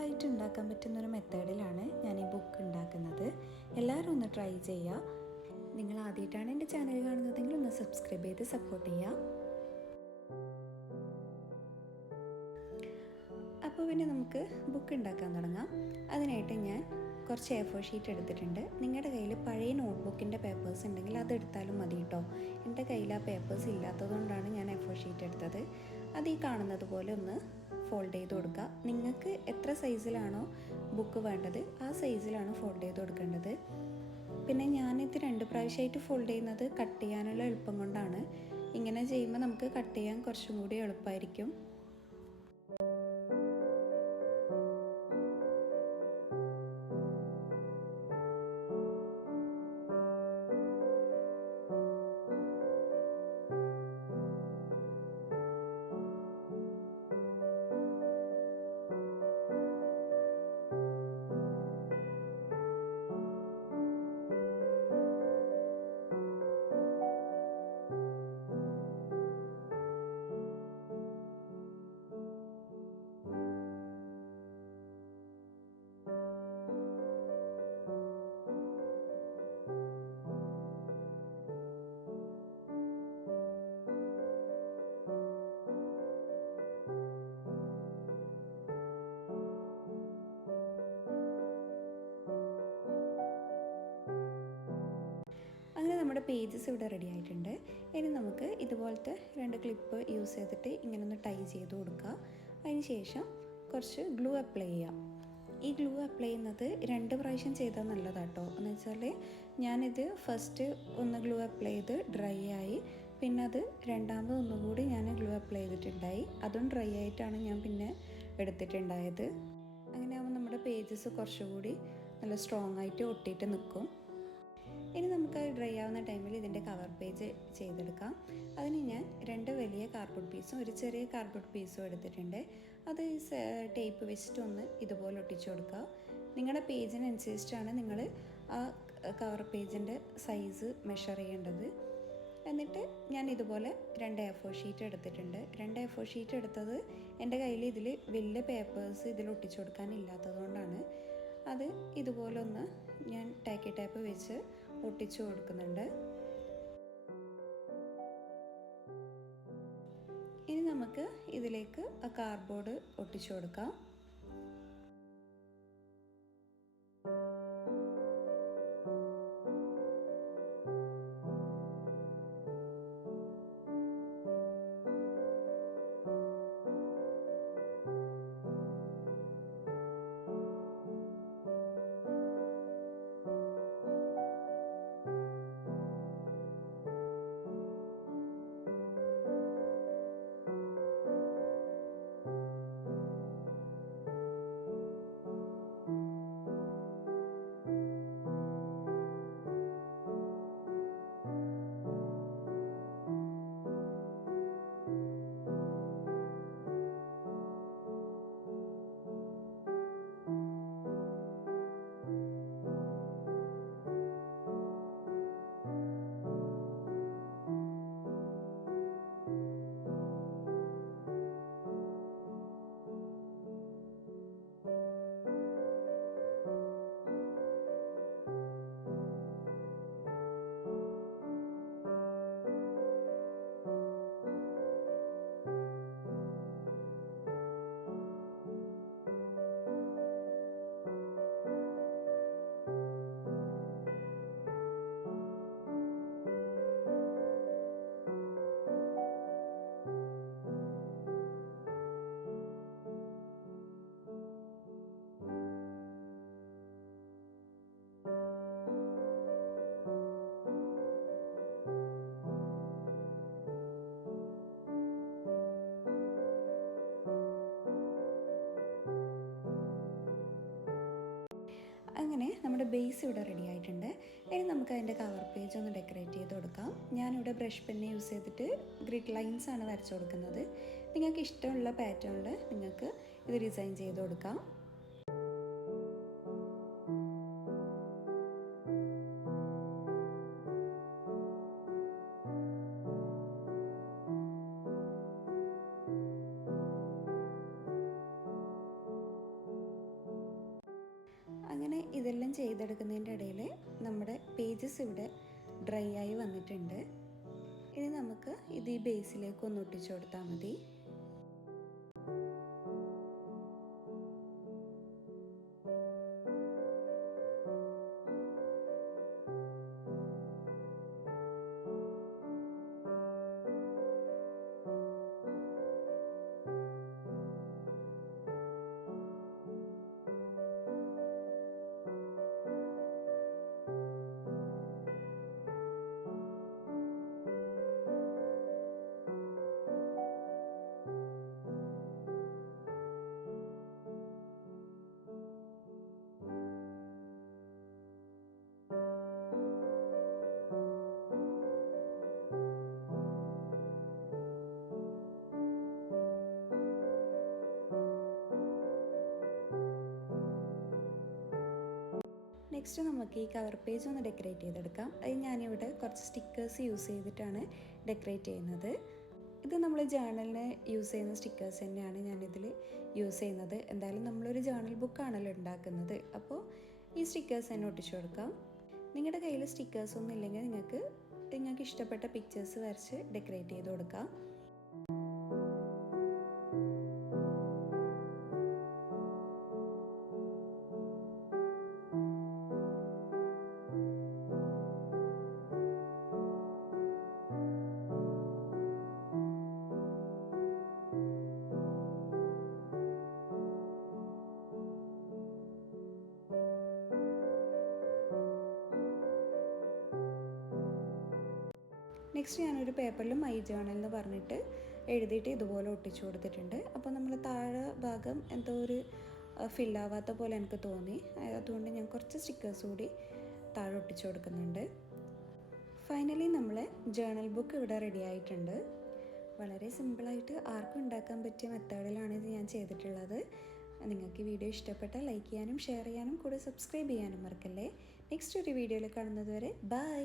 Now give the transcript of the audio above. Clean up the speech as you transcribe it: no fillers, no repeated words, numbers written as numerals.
സിമ്പിളായിട്ട് ഉണ്ടാക്കാൻ പറ്റുന്നൊരു മെത്തേഡിലാണ് ഞാൻ ഈ ബുക്ക് ഉണ്ടാക്കുന്നത്. എല്ലാവരും ഒന്ന് ട്രൈ ചെയ്യുക. നിങ്ങൾ ആദ്യമായിട്ടാണ് എൻ്റെ ചാനൽ കാണുന്നതെങ്കിൽ ഒന്ന് സബ്സ്ക്രൈബ് ചെയ്ത് സപ്പോർട്ട് ചെയ്യുക. അപ്പോൾ പിന്നെ നമുക്ക് ബുക്ക് ഉണ്ടാക്കാൻ തുടങ്ങാം. അതിനായിട്ട് ഞാൻ കുറച്ച് A4 ഷീറ്റ് എടുത്തിട്ടുണ്ട്. നിങ്ങളുടെ കയ്യിൽ പഴയ നോട്ട്ബുക്കിൻ്റെ പേപ്പേഴ്സ് ഉണ്ടെങ്കിൽ അതെടുത്താലും മതി കേട്ടോ. എൻ്റെ കയ്യിൽ ആ പേപ്പേഴ്സ് ഇല്ലാത്തതുകൊണ്ടാണ് ഞാൻ A4 ഷീറ്റ് എടുത്തത്. അത് ഈ കാണുന്നത് പോലെ ഒന്ന് ഫോൾഡ് ചെയ്ത് കൊടുക്കുക. നിങ്ങൾക്ക് എത്ര സൈസിലാണോ ബുക്ക് വേണ്ടത് ആ സൈസിലാണ് ഫോൾഡ് ചെയ്ത് കൊടുക്കേണ്ടത്. പിന്നെ ഞാനിത് 2 പ്രാവശ്യമായിട്ട് ഫോൾഡ് ചെയ്യുന്നത് കട്ട് ചെയ്യാനുള്ള എളുപ്പം കൊണ്ടാണ്. ഇങ്ങനെ ചെയ്യുമ്പോൾ നമുക്ക് കട്ട് ചെയ്യാൻ കുറച്ചും കൂടി എളുപ്പമായിരിക്കും. അങ്ങനെ നമ്മുടെ പേജസ് ഇവിടെ റെഡി ആയിട്ടുണ്ട്. ഇനി നമുക്ക് ഇതുപോലത്തെ 2 ക്ലിപ്പ് യൂസ് ചെയ്തിട്ട് ഇങ്ങനെ ഒന്ന് ടൈ ചെയ്ത് കൊടുക്കുക. അതിന് ശേഷം കുറച്ച് ഗ്ലൂ അപ്ലൈ ചെയ്യാം. ഈ ഗ്ലൂ അപ്ലൈ ചെയ്യുന്നത് 2 പ്രാവശ്യം ചെയ്താൽ നല്ലതാട്ടോ. എന്ന് വെച്ചാൽ ഞാനിത് ഫസ്റ്റ് ഒന്ന് ഗ്ലൂ അപ്ലൈ ചെയ്ത് ഡ്രൈ ആയി, പിന്നെ അത് രണ്ടാമത് ഒന്നുകൂടി ഞാൻ ഗ്ലൂ അപ്ലൈ ചെയ്തിട്ടുണ്ടായി. അതും ഡ്രൈ ആയിട്ടാണ് ഞാൻ പിന്നെ എടുത്തിട്ടുണ്ടായത്. അങ്ങനെ ആകുമ്പോൾ നമ്മുടെ പേജസ് കുറച്ചുകൂടി നല്ല സ്ട്രോങ് ആയിട്ട് ഒട്ടിയിട്ട് നിൽക്കും. ഇനി നമുക്ക് ഡ്രൈ ആവുന്ന ടൈമിൽ ഇതിൻ്റെ കവർ പേജ് ചെയ്തെടുക്കാം. അതിന് ഞാൻ 2 വലിയ കാർഡ്ബോർഡ് പീസും ഒരു ചെറിയ കാർഡ്ബോർഡ് പീസും എടുത്തിട്ടുണ്ട്. അത് ടേപ്പ് വെച്ചിട്ട് ഒന്ന് ഇതുപോലെ ഒട്ടിച്ചു കൊടുക്കുക. നിങ്ങളുടെ പേജിനനുസരിച്ചാണ് നിങ്ങൾ ആ കവർ പേജിൻ്റെ സൈസ് മെഷർ ചെയ്യേണ്ടത്. എന്നിട്ട് ഞാൻ ഇതുപോലെ 2 A4 ഷീറ്റ് എടുത്തിട്ടുണ്ട്. 2 A4 ഷീറ്റ് എടുത്തത് എൻ്റെ കയ്യിൽ ഇതിൽ വലിയ പേപ്പേഴ്സ് ഇതിൽ ഒട്ടിച്ചു കൊടുക്കാനില്ലാത്തതുകൊണ്ടാണ്. അത് ഇതുപോലെ ഒന്ന് ഞാൻ ടാക്കി ടാപ്പ് വെച്ച് ഒട്ടിച്ചു കൊടുക്കുന്നുണ്ട്. ഇനി നമുക്ക് ഇതിലേക്ക് ആ കാർഡ്ബോർഡ് ഒട്ടിച്ചു കൊടുക്കാം. അങ്ങനെ നമ്മുടെ ബേസ് ഇവിടെ റെഡി ആയിട്ടുണ്ട്. ഇനി നമുക്ക് അതിൻ്റെ കവർ പേജ് ഒന്ന് ഡെക്കറേറ്റ് ചെയ്ത് കൊടുക്കാം. ഞാനിവിടെ ബ്രഷ് പെന്ന് യൂസ് ചെയ്തിട്ട് ഗ്രിഡ് ലൈൻസ് ആണ് വരച്ചു കൊടുക്കുന്നത്. നിങ്ങൾക്ക് ഇഷ്ടമുള്ള പാറ്റേണിൽ നിങ്ങൾക്ക് ഇത് ഡിസൈൻ ചെയ്ത് കൊടുക്കാം. എല്ലാം ചെയ്തെടുക്കുന്നതിൻ്റെ ഇടയിൽ നമ്മുടെ പേജസ് ഇവിടെ ഡ്രൈ ആയി വന്നിട്ടുണ്ട്. ഇനി നമുക്ക് ഇത് ഈ ബേസിലേക്ക് ഒന്ന് ഒട്ടിച്ചു കൊടുത്താൽ മതി. നെക്സ്റ്റ് നമുക്ക് ഈ കവർ പേജ് ഒന്ന് ഡെക്കറേറ്റ് ചെയ്തെടുക്കാം. അത് ഞാനിവിടെ കുറച്ച് സ്റ്റിക്കേഴ്സ് യൂസ് ചെയ്തിട്ടാണ് ഡെക്കറേറ്റ് ചെയ്യുന്നത്. ഇത് നമ്മൾ ജേർണലിന് യൂസ് ചെയ്യുന്ന സ്റ്റിക്കേഴ്സ് തന്നെയാണ് ഞാനിതിൽ യൂസ് ചെയ്യുന്നത്. എന്തായാലും നമ്മളൊരു ജേർണൽ ബുക്കാണല്ലോ ഉണ്ടാക്കുന്നത്, അപ്പോൾ ഈ സ്റ്റിക്കേഴ്സ് തന്നെ ഒട്ടിച്ചു കൊടുക്കാം. നിങ്ങളുടെ കയ്യിൽ സ്റ്റിക്കേഴ്സ് ഒന്നും ഇല്ലെങ്കിൽ നിങ്ങൾക്ക് ഇഷ്ടപ്പെട്ട പിക്ചേഴ്സ് വരച്ച് ഡെക്കറേറ്റ് ചെയ്ത് കൊടുക്കാം. നെക്സ്റ്റ് ഞാനൊരു പേപ്പറിൽ മൈ ജേർണൽ എന്ന് പറഞ്ഞിട്ട് എഴുതിയിട്ട് ഇതുപോലെ ഒട്ടിച്ചു കൊടുത്തിട്ടുണ്ട്. അപ്പോൾ നമ്മൾ താഴെ ഭാഗം എന്തോ ഒരു ഫില്ലാവാത്ത പോലെ എനിക്ക് തോന്നി. അതുകൊണ്ട് ഞാൻ കുറച്ച് സ്റ്റിക്കേഴ്സ് കൂടി താഴെ ഒട്ടിച്ചു കൊടുക്കുന്നുണ്ട്. ഫൈനലി നമ്മളെ ജേർണൽ ബുക്ക് ഇവിടെ റെഡി ആയിട്ടുണ്ട്. വളരെ സിമ്പിളായിട്ട് ആർക്കും ഉണ്ടാക്കാൻ പറ്റിയ മെത്തേഡിലാണ് ഇത് ഞാൻ ചെയ്തിട്ടുള്ളത്. നിങ്ങൾക്ക് ഈ വീഡിയോ ഇഷ്ടപ്പെട്ടാൽ ലൈക്ക് ചെയ്യാനും ഷെയർ ചെയ്യാനും കൂടെ സബ്സ്ക്രൈബ് ചെയ്യാനും മറക്കല്ലേ. നെക്സ്റ്റ് ഒരു വീഡിയോയിൽ കാണുന്നത് വരെ ബൈ.